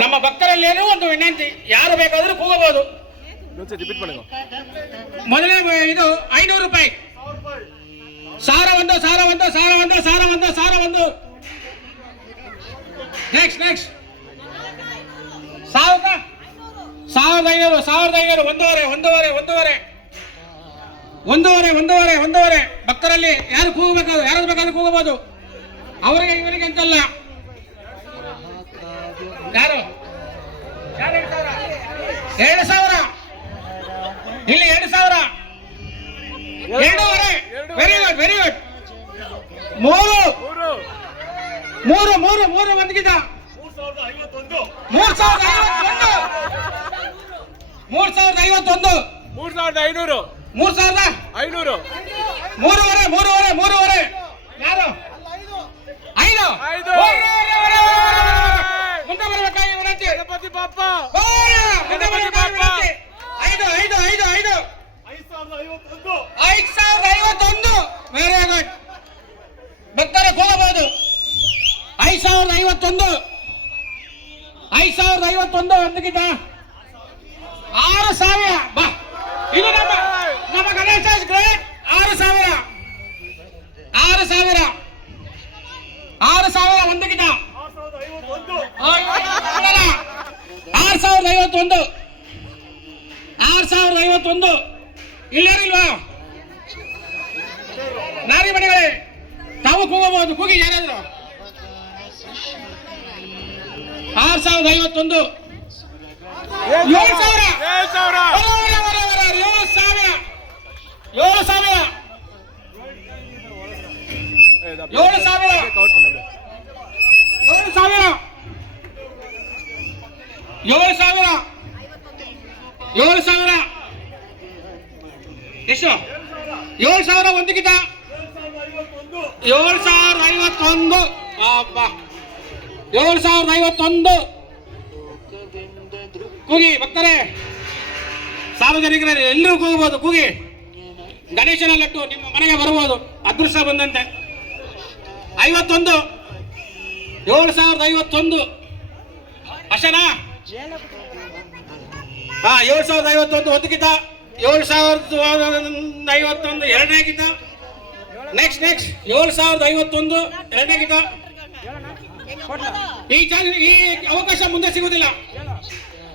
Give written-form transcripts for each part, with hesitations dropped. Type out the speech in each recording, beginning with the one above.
ನಮ್ಮ ಭಕ್ತರಲ್ಲೇನೋ ಒಂದು ವಿನಂತಿ, ಯಾರು ಬೇಕಾದರೂ ಕೂಗಬಹುದು. ಮೊದಲನೇ ಇದು 500 ರೂಪಾಯಿ. ಸಾರ ಒಂದು. ನೆಕ್ಸ್ಟ್ 1500 ಒಂದೂವರೆ. ಭಕ್ತರಲ್ಲಿ ಯಾರು ಕೂಗಬೇಕು, ಯಾರು ಬೇಕಾದ್ರೂ ಕೂಗಬಹುದು. ಅವರಿಗೆ ಇವರಿಗೆ ಅಂತಲ್ಲ. ಯಾರು 2000 ಇಲ್ಲಿ 2000 2.5. Very good. ಮೂರು ಒಂದಿಗಿದ 3051. 3500. ಮೂರುವರೆ. ಯಾರು 5 ಮುಂದೆ ಬರಬೇಕಾಗಿ ವಿನಂತಿ. ಗಣಪತಿ ಬಾಪ್ಪ. 5051. Very good. ಭಕ್ತರ ಹೋಗಬಹುದು. 5051 ಒಂದಿಗಿದ 6000. ಬಾ, ಇದು ನಮ್ಮ ಗಣೇಶ ಗ್ರೇಟ್. 6000 ಒಂದಿಗಿದ 6051. ಇಲ್ಲೇನಿಲ್ವಾ ನಾರಿ ಮಣಿಗಳೇ, ತಾವು ಕೂಗಬಹುದು. ಕೂಗಿ ಯಾರಾದ್ರು. 6051. 7000. 7000 ಎಷ್ಟು? 7000 ಒಂದಿಗಿದ 7051. 7051 ಕೂಗಿ ಭಕ್ತರೇ, ಸಾರ್ವಜನಿಕರೇ ಎಲ್ಲರೂ ಕೂಗಬಹುದು. ಕೂಗಿ. ಗಣೇಶನ ಲಡ್ಡು ನಿಮ್ಮ ಮನೆಗೆ ಬರಬಹುದು, ಅದೃಷ್ಟ ಬಂದಂತೆ. 51. 7051 ಅಷ್ಟೇನಾ? 7051 ಒಂದಕ್ಕಿಂತ 7051 ಎರಡನೇ ಗೀತ. ನೆಕ್ಸ್ಟ್ 7051 ಎರಡನೇ ಗೀತ. ಈ ಅವಕಾಶ ಮುಂದೆ ಸಿಗುವುದಿಲ್ಲ.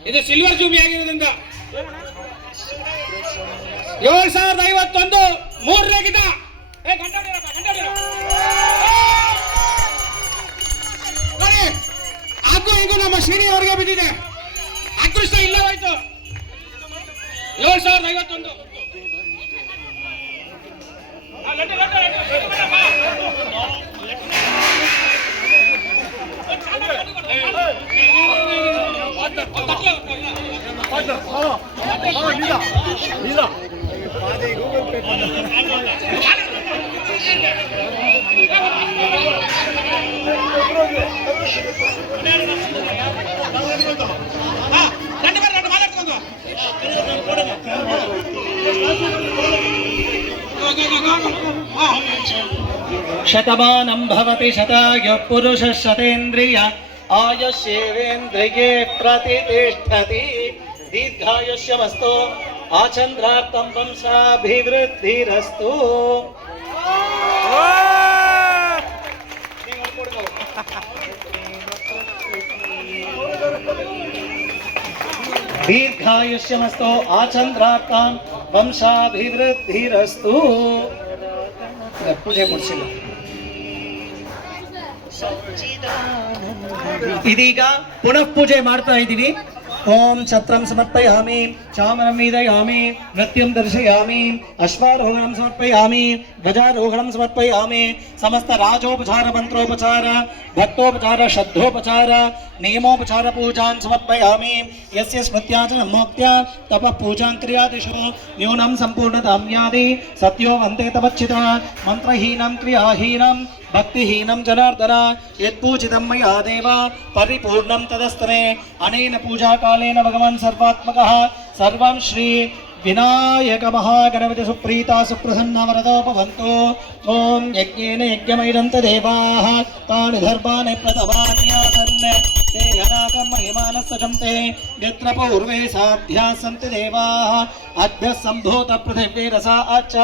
ಇದು ಸಿಲ್ವರ್ ಜೂಬಿ ಆಗಿರೋದ್ರಿಂದ 7051 ಮೂರನೇ ಗೀತ. ಹಾಗೂ ಈಗ ನಮ್ಮ ಶ್ರೀನಿ ಅವರಿಗೆ ಬಿದ್ದಿದೆ, ಅದೃಷ್ಟ ಇಲ್ಲವಾಯ್ತು. 7051 ಶತಮಾನಂ ಭವತಿ ಶತಾಯು ಪುರುಷ ಶತೇಂದ್ರಿಯ ಆಯುಷ್ಯೇವೇಂದ್ರಿಯೇ ಪ್ರತಿಷ್ಠತಿ ದೀರ್ಘಾಯುಷ್ಯಮಸ್ತು ಆಚಂದ್ರಾರ್ಥಂ ವಂಶಾಭಿವೃದ್ಧಿರಸ್ತು. ದೀರ್ಘಾಯುಷ್ಯಮಸ್ತು ಆಚಂದ್ರಾರ್ಥಂ ವಂಶಾಭಿವೃದ್ಧಿರಸ್ತು. ಪೂಜೆ ಮುಗಿಸಿಲ್ಲ. ಇದೀಗ ಪುನಃ ಪೂಜೆ ಮಾಡ್ತಾ ಇದ್ದೀವಿ. ಓಂ ಛತ್ರಂ ಸಮರ್ಪಯಾಮಿ, ಚಾಮರಂ ವೇದಯಾಮಿ, ನೃತ್ಯಂ ದರ್ಶಯಾಮಿ, ಅಶ್ವಾರೋಹಣಂ ಸಮರ್ಪಯಾಮಿ, ಧ್ವಜಾರೋಹಣಂ ಸಮರ್ಪಯಾಮಿ. ಸಮಸ್ತ ರಾಜೋಪಚಾರ ಮಂತ್ರೋಪಚಾರ ಭಕ್ತೋಪಚಾರ ಶ್ರದ್ಧೋಪಚಾರ ನಿಯಮೋಪಚಾರ ಪೂಜಾನ್ ಸಮರ್ಪಯಾಮಿ. ಯಸ್ಯ ಸ್ಮೃತ್ಯಾಚ ನಮೋಕ್ತ್ಯ ತಪಃ ಪೂಜಾಂ ಕ್ರಿಯಾದಿಶು ನ್ಯೂನಂ ಸಂಪೂರ್ಣತಾಂ ಯಾದಿ ಸತ್ಯೋ ವಂದೇ ತವಚ್ಚಿತ. ಮಂತ್ರಹೀನಂ ಕ್ರಿಯಾಹೀನಂ ಭಕ್ತಿಹೀನಂ ಜನಾರ್ದನ ಯತ್ಪೂಜಿತಂ ಮಯಾ ದೇವ ಪರಿಪೂರ್ಣಂ ತದಸ್ತಮೇ. ಅನೇನ ಪೂಜಾ ಕಾಲೇನ ಭಗವಾನ್ ಸರ್ವಾತ್ಮಕಃ ಸರ್ವಂ ಶ್ರೀ विनायक महागणपति सुप्रीता सुप्रसन्ना वरदो भवन्तु ओम यज्ञेन यज्ञमैदन्त देवाः तानि धर्माणि प्रतवान्यासन् ते हनाकं महिमानः सजन्ते यत्र पूर्वे साध्याः सन्ति देवाः अद्य सम्भूत पृथिवी रसा आच्च